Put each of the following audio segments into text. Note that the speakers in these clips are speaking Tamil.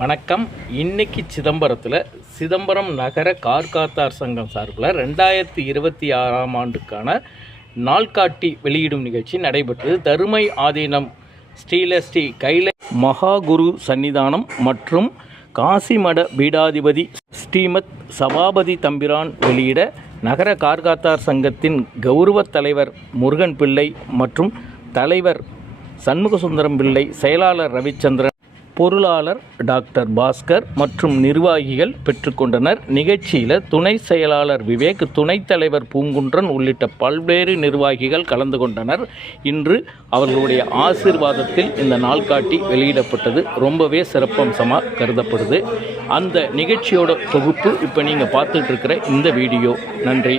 வணக்கம். இன்னைக்கு சிதம்பரம் நகர கார்காத்தார் சங்கம் சார்பில் 2026ஆம் ஆண்டுக்கான நாள்காட்டி வெளியிடும் நிகழ்ச்சி நடைபெற்றது. தருமை ஆதீனம் ஸ்ரீ கைலை மகாகுரு சன்னிதானம் மற்றும் காசிமட பீடாதிபதி ஸ்ரீமத் சபாபதி தம்பிரான் வெளியிட நகர கார்காத்தார் சங்கத்தின் கௌரவ தலைவர் முருகன் பிள்ளை மற்றும் தலைவர் சண்முகசுந்தரம் பிள்ளை, செயலாளர் ரவிச்சந்திரன், பொருளாளர் டாக்டர் பாஸ்கர் மற்றும் நிர்வாகிகள் பெற்றுக்கொண்டனர். நிகழ்ச்சியில் துணை செயலாளர் விவேக், துணைத் தலைவர் பூங்குன்றன் உள்ளிட்ட பல்வேறு நிர்வாகிகள் கலந்து கொண்டனர். இன்று அவர்களுடைய ஆசீர்வாதத்தில் இந்த நாள்காட்டி வெளியிடப்பட்டது. ரொம்பவே சிறப்பம்சமாக கருதப்படுது. அந்த நிகழ்ச்சியோட தொகுப்பு இப்போ நீங்கள் பார்த்துட்டு இருக்கிற இந்த வீடியோ. நன்றி.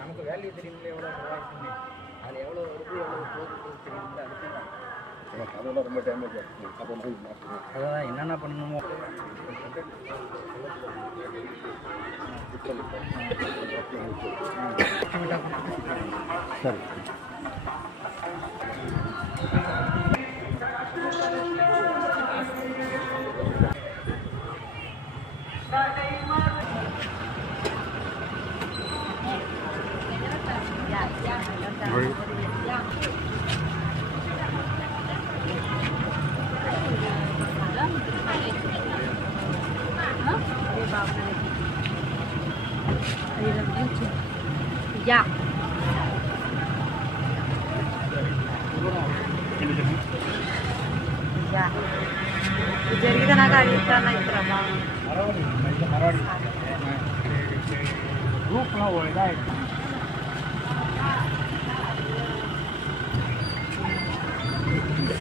நமக்கு வேல்யூ தெரியுமில்ல, எவ்வளோ செலவாயிருக்குன்னு. அதில் எவ்வளோ வருது, எவ்வளோ போகுது தெரியுமில்ல. அதுக்கு அதெல்லாம் ரொம்ப டேமேஜ் ஆகிடுச்சு. அதான் என்னென்ன பண்ணணுமோ சரி. Ya. Ya. Jadi kita nak ada ikan lagi berapa? Marwari. Grup lah, boleh dah.